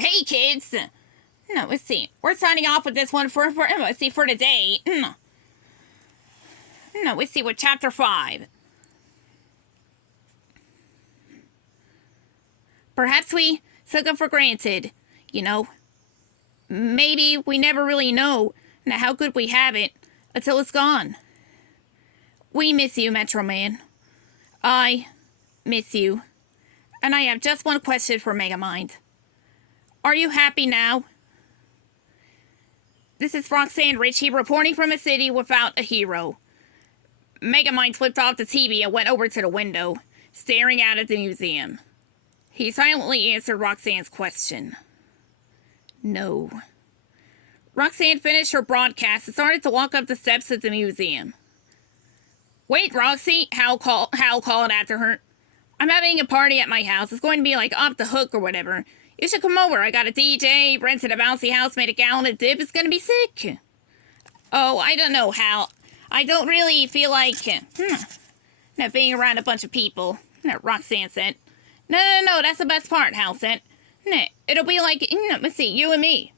Hey, kids! No, let's see. We're signing off with this one for today. No, let's see, with chapter 5. Perhaps we took it for granted, you know. Maybe we never really know how good we have it until it's gone. We miss you, Metro Man. I miss you. And I have just one question for Megamind. Are you happy now? This is Roxanne Ritchie reporting from a city without a hero. Megamind flipped off the TV and went over to the window, staring out at the museum. He silently answered Roxanne's question. No. Roxanne finished her broadcast and started to walk up the steps of the museum. Wait, Roxy, Hal called after her. I'm having a party at my house. It's going to be like off the hook or whatever. You should come over. I got a DJ, rented a bouncy house, made a gallon of dip. It's going to be sick. Oh, I don't know, Hal. I don't really feel like being around a bunch of people. Roxanne said. No, that's the best part, Hal said. It'll be like, let's see, you and me.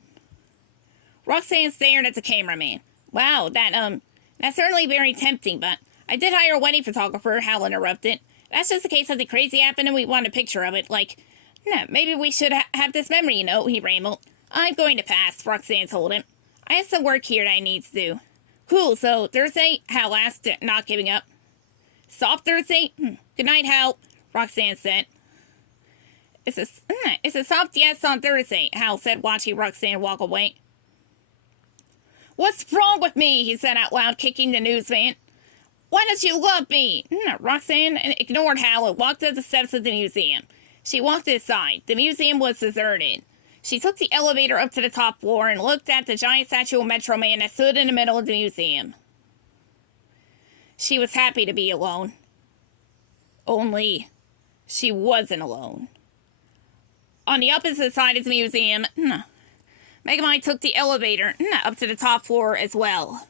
Roxanne stared at the cameraman. Wow, that's certainly very tempting, but I did hire a wedding photographer, Hal interrupted. That's just in case something crazy happened and we want a picture of it. Like, maybe we should have this memory, he rambled. I'm going to pass, Roxanne told him. I have some work here that I need to do. Cool, so Thursday, Hal asked, not giving up. Soft Thursday? Good night, Hal, Roxanne said. It's a soft yes on Thursday, Hal said, watching Roxanne walk away. What's wrong with me? He said out loud, kicking the newsvan. Why don't you love me? Roxanne ignored Hal and walked up the steps of the museum. She walked inside. The museum was deserted. She took the elevator up to the top floor and looked at the giant statue of Metro Man that stood in the middle of the museum. She was happy to be alone. Only, she wasn't alone. On the opposite side of the museum, Megamind took the elevator up to the top floor as well.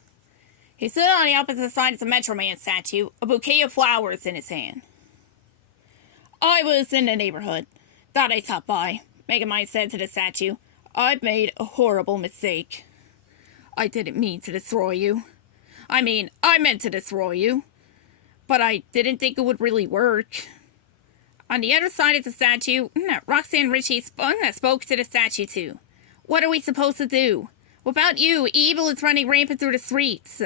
He stood on the opposite side of the Metro Man statue, a bouquet of flowers in his hand. I was in the neighborhood. Thought I'd stop by, Megamind said to the statue. I've made a horrible mistake. I didn't mean to destroy you. I meant to destroy you. But I didn't think it would really work. On the other side of the statue, Roxanne Ritchie spoke to the statue too. What are we supposed to do? Without you, evil is running rampant through the streets.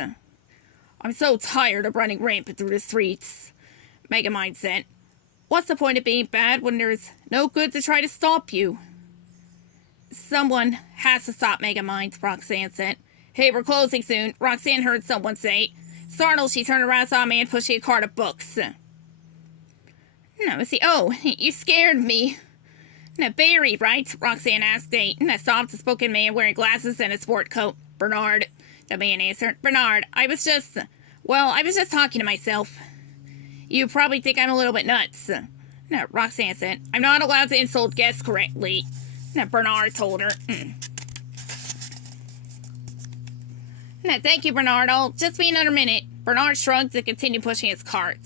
I'm so tired of running rampant through the streets, Megamind said. What's the point of being bad when there's no good to try to stop you? Someone has to stop Megamind, Roxanne said. Hey, we're closing soon, Roxanne heard someone say. Startled, she turned around and saw a man pushing a cart of books. Oh, you scared me. Barry, right? Roxanne asked a soft-spoken man wearing glasses and a sport coat. Bernard, the man answered. Bernard, I was just talking to myself. You probably think I'm a little bit nuts. Roxanne said. I'm not allowed to insult guests correctly. Bernard told her. Thank you, Bernard. I'll just be another minute. Bernard shrugged and continued pushing his cart.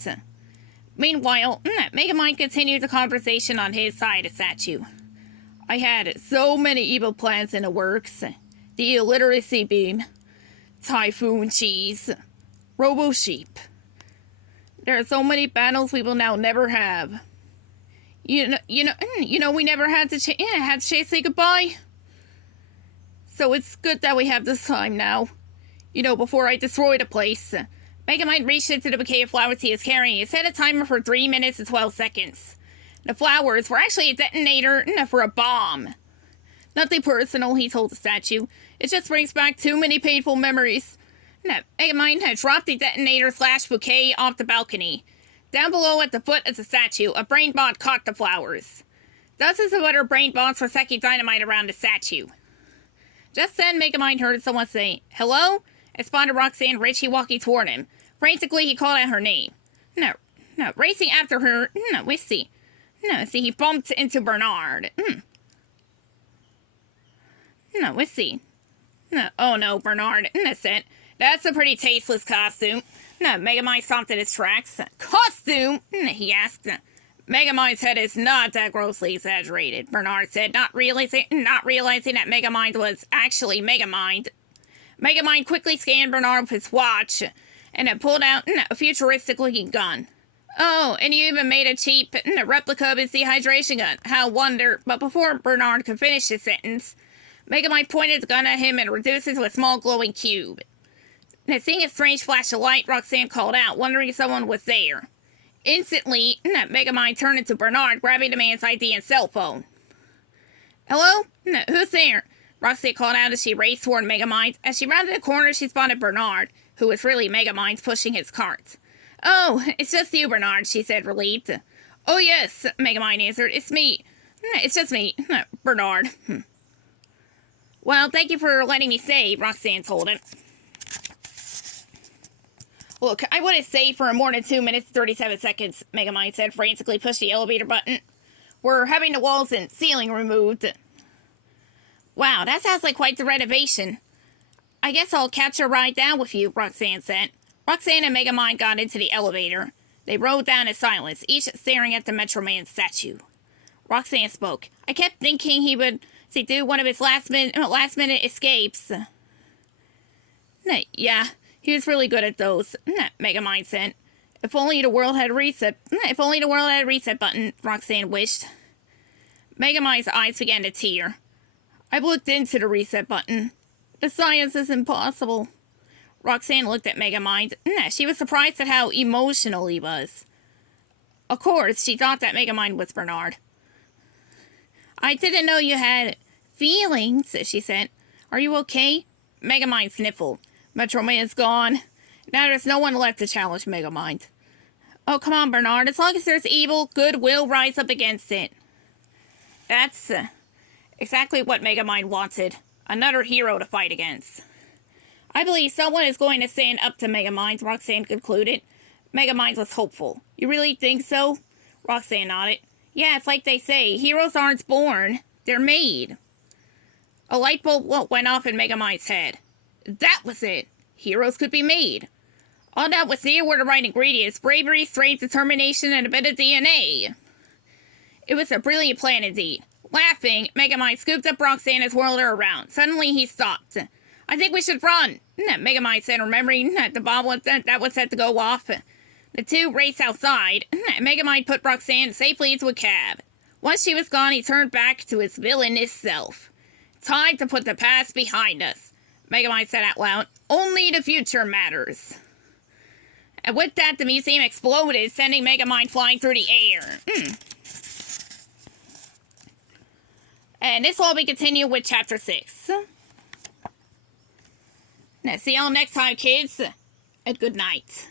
Meanwhile, Megamind continued the conversation on his side of the statue. I had so many evil plans in the works. The illiteracy beam, typhoon cheese, robo sheep. There are so many battles we will now never have. We never had to say goodbye. So it's good that we have this time now. Before I destroy the place. Megamind reached into the bouquet of flowers he was carrying. He set a timer for 3 minutes and 12 seconds. The flowers were actually a detonator for a bomb. Nothing personal, he told the statue. It just brings back too many painful memories. Megamind had dropped the detonator/bouquet off the balcony. Down below at the foot of the statue, a brain bot caught the flowers. Dozens of other brain bots were stacking dynamite around the statue. Just then, Megamind heard someone say, Hello? And spotted Roxanne Ritchie walking toward him. Frantically, he called out her name. Racing after her, he bumped into Bernard. Oh no, Bernard, said. That's a pretty tasteless costume. Megamind stopped in his tracks. Costume? He asked. Megamind's head is not that grossly exaggerated, Bernard said, not realizing that Megamind was actually Megamind. Megamind quickly scanned Bernard with his watch and had pulled out a futuristic-looking gun. Oh, and you even made a cheap replica of his dehydration gun. How wonder. But before Bernard could finish his sentence, Megamind pointed the gun at him and reduced it to a small glowing cube. And seeing a strange flash of light, Roxanne called out, wondering if someone was there. Instantly, Megamind turned into Bernard, grabbing the man's ID and cell phone. Hello? Who's there? Roxanne called out as she raced toward Megamind. As she rounded the corner, she spotted Bernard, who was really Megamind, pushing his cart. Oh, it's just you, Bernard, she said, relieved. Oh, yes, Megamind answered. It's me. It's just me, Bernard. Well, thank you for letting me stay, Roxanne told him. Look, I wouldn't stay for more than 2 minutes 37 seconds, Megamind said, frantically pushing the elevator button. We're having the walls and ceiling removed. Wow, that sounds like quite the renovation. I guess I'll catch a ride down with you, Roxanne said. Roxanne and Megamind got into the elevator. They rode down in silence, each staring at the Metro Man statue. Roxanne spoke. I kept thinking he would do one of his last minute escapes. Yeah, he was really good at those, Megamind said. If only the world had a reset button, Roxanne wished. Megamind's eyes began to tear. I've looked into the reset button. The science is impossible. Roxanne looked at Megamind. She was surprised at how emotional he was. Of course, she thought that Megamind was Bernard. I didn't know you had feelings, she said. Are you okay? Megamind sniffled. Metro Man is gone. Now there's no one left to challenge Megamind. Oh, come on, Bernard. As long as there's evil, good will rise up against it. That's exactly what Megamind wanted. Another hero to fight against. I believe someone is going to stand up to Megamind, Roxanne concluded. Megamind was hopeful. You really think so? Roxanne nodded. Yeah, it's like they say, heroes aren't born, they're made. A light bulb went off in Megamind's head. That was it. Heroes could be made. All that was needed were the right ingredients: bravery, strength, determination, and a bit of DNA. It was a brilliant plan indeed. Laughing, Megamind scooped up Roxanne and whirled her around. Suddenly he stopped. I think we should run, Megamind said, remembering that the bomb was set to go off. The two raced outside. Megamind put Roxanne safely into a cab. Once she was gone, he turned back to his villainous self. Time to put the past behind us, Megamind said out loud. Only the future matters. And with that, the museum exploded, sending Megamind flying through the air. And this will be continued with Chapter 6. Now, see y'all next time, kids, and good night.